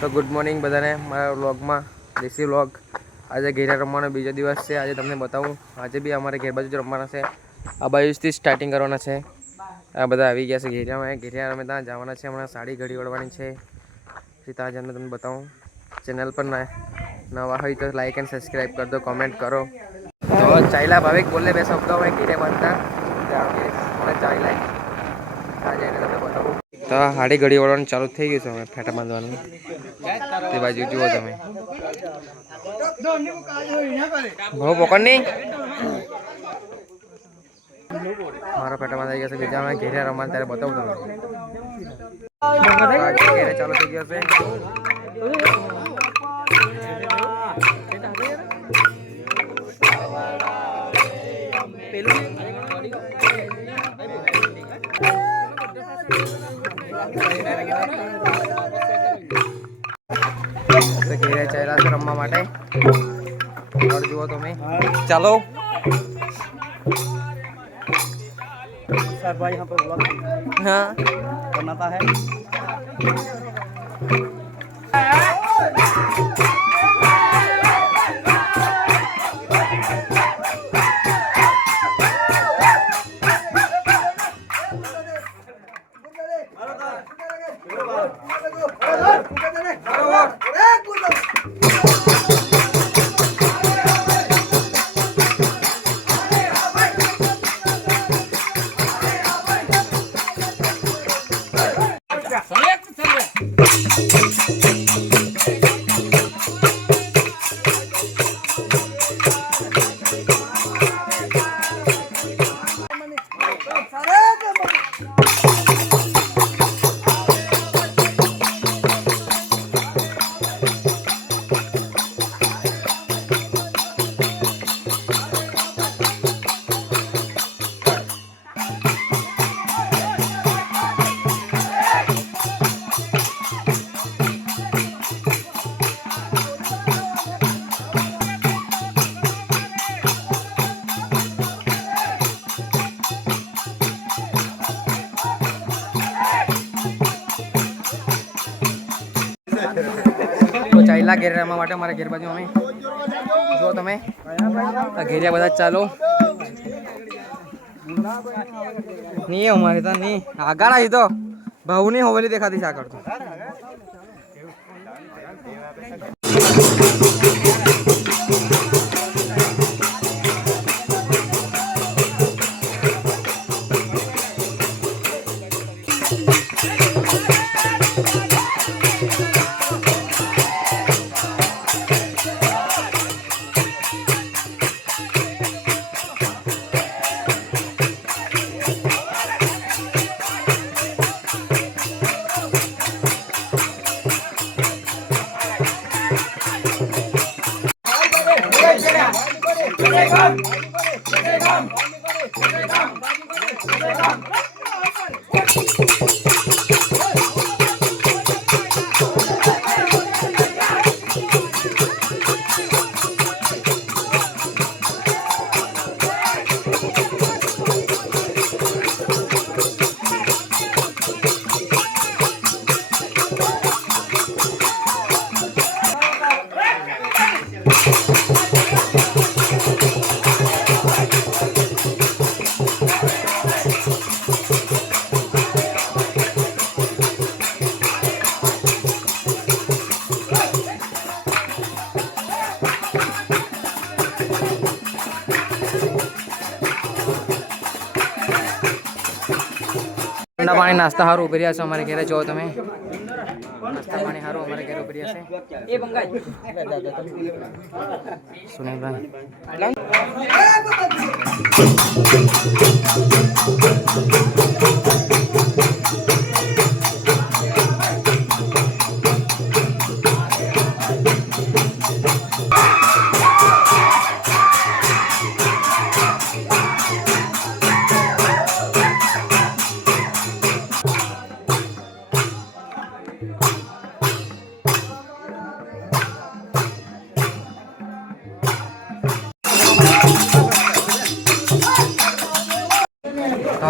તો good morning બધાને મારા વ્લોગમાં દેશી વ્લોગ. આજે ઘેરિયા રમવાનો બીજો દિવસ છે. આજે તમને બતાવું, આજે બી અમારે ઘેર બાજુ જ રમવાના છે. આ બાજુથી સ્ટાર્ટિંગ કરવાના છે. આ બધા આવી ગયા છે ઘેરિયામાં. ઘેરિયા અમે ત્યાં જવાના છે. હમણાં સાડી ઘડી વળવાની છે. પછી ત્યાં જઈને તમને બતાવું. ચેનલ પર નવા હોય તો લાઈક એન્ડ સબસ્ક્રાઈબ કરી દો, કોમેન્ટ કરો. તો ચાલ્યા ભાવિક બોલે બે શબ્દો અમે ઘેરિયા બાંધતા ચાલ્યા. ત્યાં જઈને તમને બતાવું. તો હાડી ઘડી વળવાનું ચાલુ થઈ ગયું છે. અમે ફેટા બાંધવાનું તે બાજુ જુઓ તમે. બહુ પકડ નહીં. મારા ફેટા બાંધાઈ ગયા છે. બીજા અમે ઘેરિયા રમવાનું ત્યારે બતાવું તમને. ઘેરે ચાલુ થઈ ગયો છે. ઘેરે ચાલ્યા છે રમવા માટે. જુઓ તમે. ચાલો सर भाई यहाँ पर ब्लॉग हाँ बनाता है। તો ચાલ્યા ઘેર રમવા માટે અમારા ઘેર બાજુ અમે. જો તમે ઘેરિયા બધા ચાલો નહીં. અમારે તો નહીં આગળ આવી તો ભાવની હવેલી દેખાતી છે આગળ તો. ઠંડા પાણી નાસ્તા સારું ઉભી રહ્યા છે અમારે ઘરે. જો તમે નાસ્તા પાણી સારું અમારે ઘરે ઉભી રહ્યા છે. સુનેલભાઈ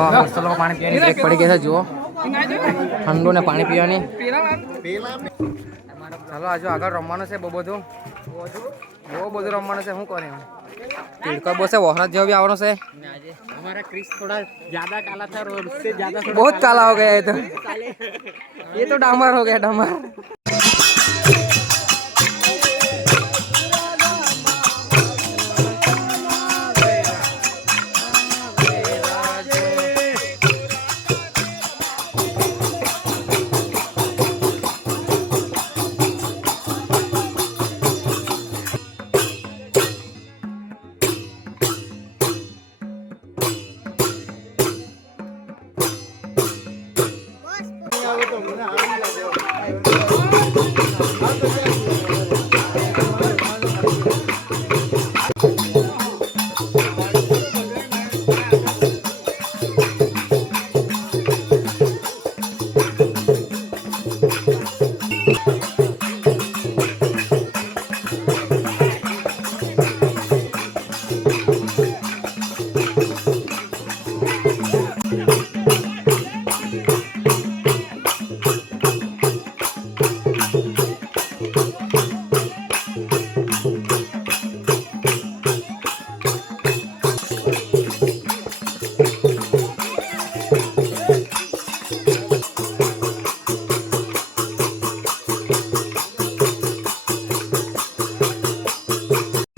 હોસ્ટેલમાં પાણી પીવાની બ્રેક પડી ગઈ છે જુઓ ઠંડુ ને પાણી પીવાની ચાલો આજુ આગળ રમવાનું છે બહુ બધું રમવાનું છે શું કરે તિડકો બહુ છે વહરાત જેવો બી આવવાનો છે हमारा क्रिस थोड़ा ज्यादा काला था और उससे ज्यादा बहुत काला हो गया ये तो डामर हो गया डामर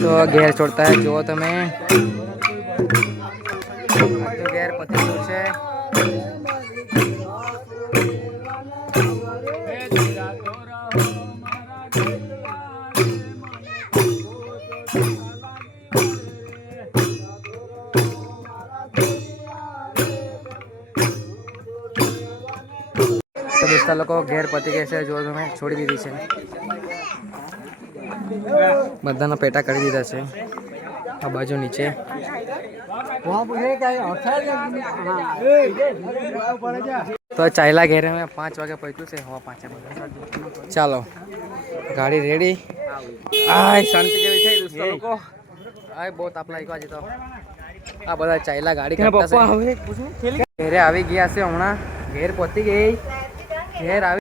तो घेर छोड़ता है जो तुम्हें तो घेर पति से तो दोस्तों लोग घेर पति कैसे जो तुम्हें छोड़ी दीदी છે બધાના પેટા કરી દીધા છે આ બાજુ નીચે તો ચાયલા ઘેરે મેં 5 વાગે પહોંચ્યું છે હવા 5 ચાલો ગાડી રેડી આય શાંતિ જેવી થઈ દોસ્તો લોકો આય બહુ તાપ લાગ્યો આજે તો આ બધા ચાયલા ગાડી કરતા છે ઘેરે આવી ગયા છે હમણાં ઘેર પહોંચી ગઈ ઘેર આવી